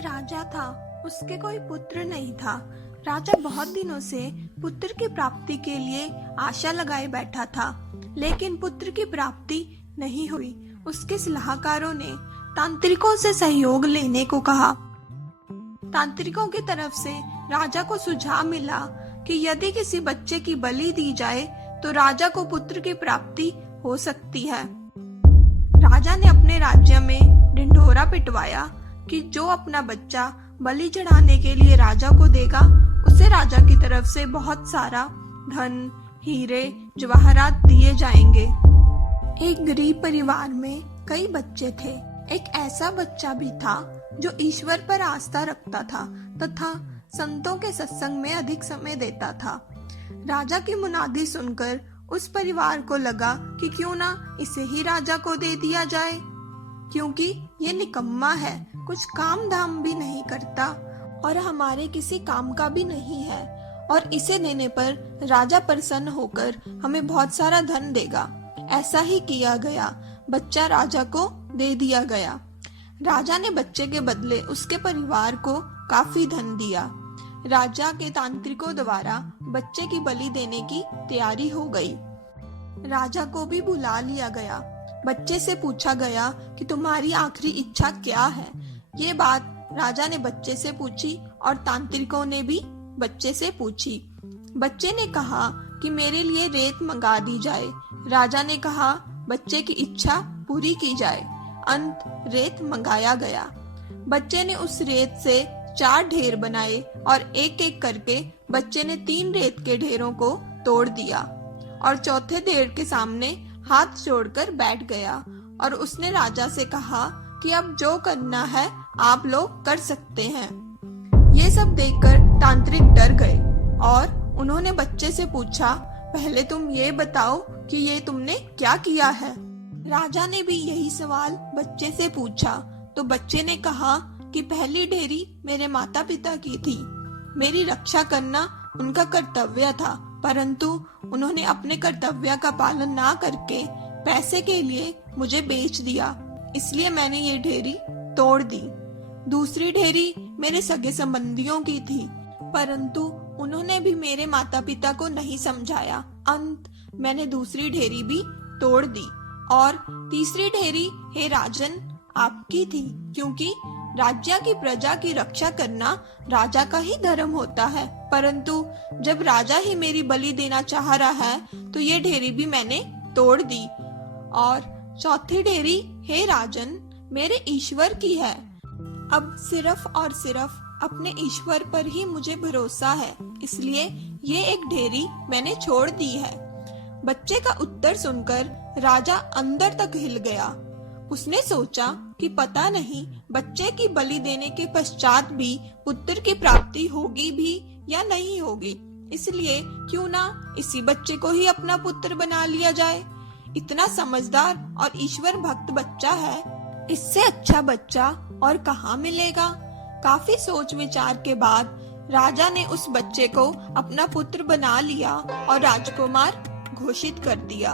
राजा था, उसके कोई पुत्र नहीं था। राजा बहुत दिनों से पुत्र की प्राप्ति के लिए आशा लगाए बैठा था, लेकिन पुत्र की प्राप्ति नहीं हुई। उसके सलाहकारों ने तांत्रिकों से सहयोग लेने को कहा। तांत्रिकों की तरफ से राजा को सुझाव मिला कि यदि किसी बच्चे की बलि दी जाए तो राजा को पुत्र की प्राप्ति हो सकती है। राजा ने अपने राज्य में ढिंढोरा पिटवाया कि जो अपना बच्चा बलि चढ़ाने के लिए राजा को देगा, उसे राजा की तरफ से बहुत सारा धन, हीरे, जवाहरात दिए जाएंगे। एक गरीब परिवार में कई बच्चे थे। एक ऐसा बच्चा भी था जो ईश्वर पर आस्था रखता था तथा संतों के सत्संग में अधिक समय देता था। राजा की मुनादी सुनकर उस परिवार को लगा कि क्यों ना इसे ही राजा को दे दिया जाए, क्योंकि ये निकम्मा है, कुछ काम धाम भी नहीं करता और हमारे किसी काम का भी नहीं है, और इसे देने पर राजा प्रसन्न होकर हमें बहुत सारा धन देगा। ऐसा ही किया गया। बच्चा राजा को दे दिया गया। राजा ने बच्चे के बदले उसके परिवार को काफी धन दिया। राजा के तांत्रिकों द्वारा बच्चे की बलि देने की तैयारी हो गई। राजा को भी बुला लिया गया। बच्चे से पूछा गया कि तुम्हारी आखिरी इच्छा क्या है। ये बात राजा ने बच्चे से पूछी और तांत्रिकों ने भी बच्चे से पूछी। बच्चे ने कहा कि मेरे लिए रेत मंगा दी जाए। राजा ने कहा बच्चे की इच्छा पूरी की जाए। अंत रेत मंगाया गया। बच्चे ने उस रेत से 4 ढेर बनाए और एक एक करके बच्चे ने 3 रेत के ढेरों को तोड़ दिया और चौथे ढेर के सामने हाथ जोड़कर बैठ गया और उसने राजा से कहा कि अब जो करना है आप लोग कर सकते हैं। ये सब देखकर तांत्रिक डर गए और उन्होंने बच्चे से पूछा, पहले तुम ये बताओ कि ये तुमने क्या किया है। राजा ने भी यही सवाल बच्चे से पूछा तो बच्चे ने कहा कि पहली ढेरी मेरे माता पिता की थी। मेरी रक्षा करना उनका कर्तव्य था, परंतु उन्होंने अपने कर्तव्य का पालन ना करके पैसे के लिए मुझे बेच दिया, इसलिए मैंने ये ढेरी तोड़ दी। दूसरी ढेरी मेरे सगे संबंधियों की थी, परंतु उन्होंने भी मेरे माता पिता को नहीं समझाया। अंत मैंने दूसरी ढेरी भी तोड़ दी और तीसरी ढेरी हे राजन आपकी थी, क्योंकि राज्य की प्रजा की रक्षा करना राजा का ही धर्म होता है। परंतु जब राजा ही मेरी बलि देना चाह रहा है तो ये ढेरी भी मैंने तोड़ दी। और चौथी ढेरी हे राजन मेरे ईश्वर की है। अब सिर्फ और सिर्फ अपने ईश्वर पर ही मुझे भरोसा है, इसलिए ये एक ढेरी मैंने छोड़ दी है। बच्चे का उत्तर सुनकर राजा अंदर तक हिल गया। उसने सोचा कि पता नहीं बच्चे की बलि देने के पश्चात भी पुत्र की प्राप्ति होगी भी या नहीं होगी, इसलिए क्यों ना इसी बच्चे को ही अपना पुत्र बना लिया जाए। इतना समझदार और ईश्वर भक्त बच्चा है, इससे अच्छा बच्चा और कहाँ मिलेगा। काफी सोच विचार के बाद राजा ने उस बच्चे को अपना पुत्र बना लिया और राजकुमार घोषित कर दिया।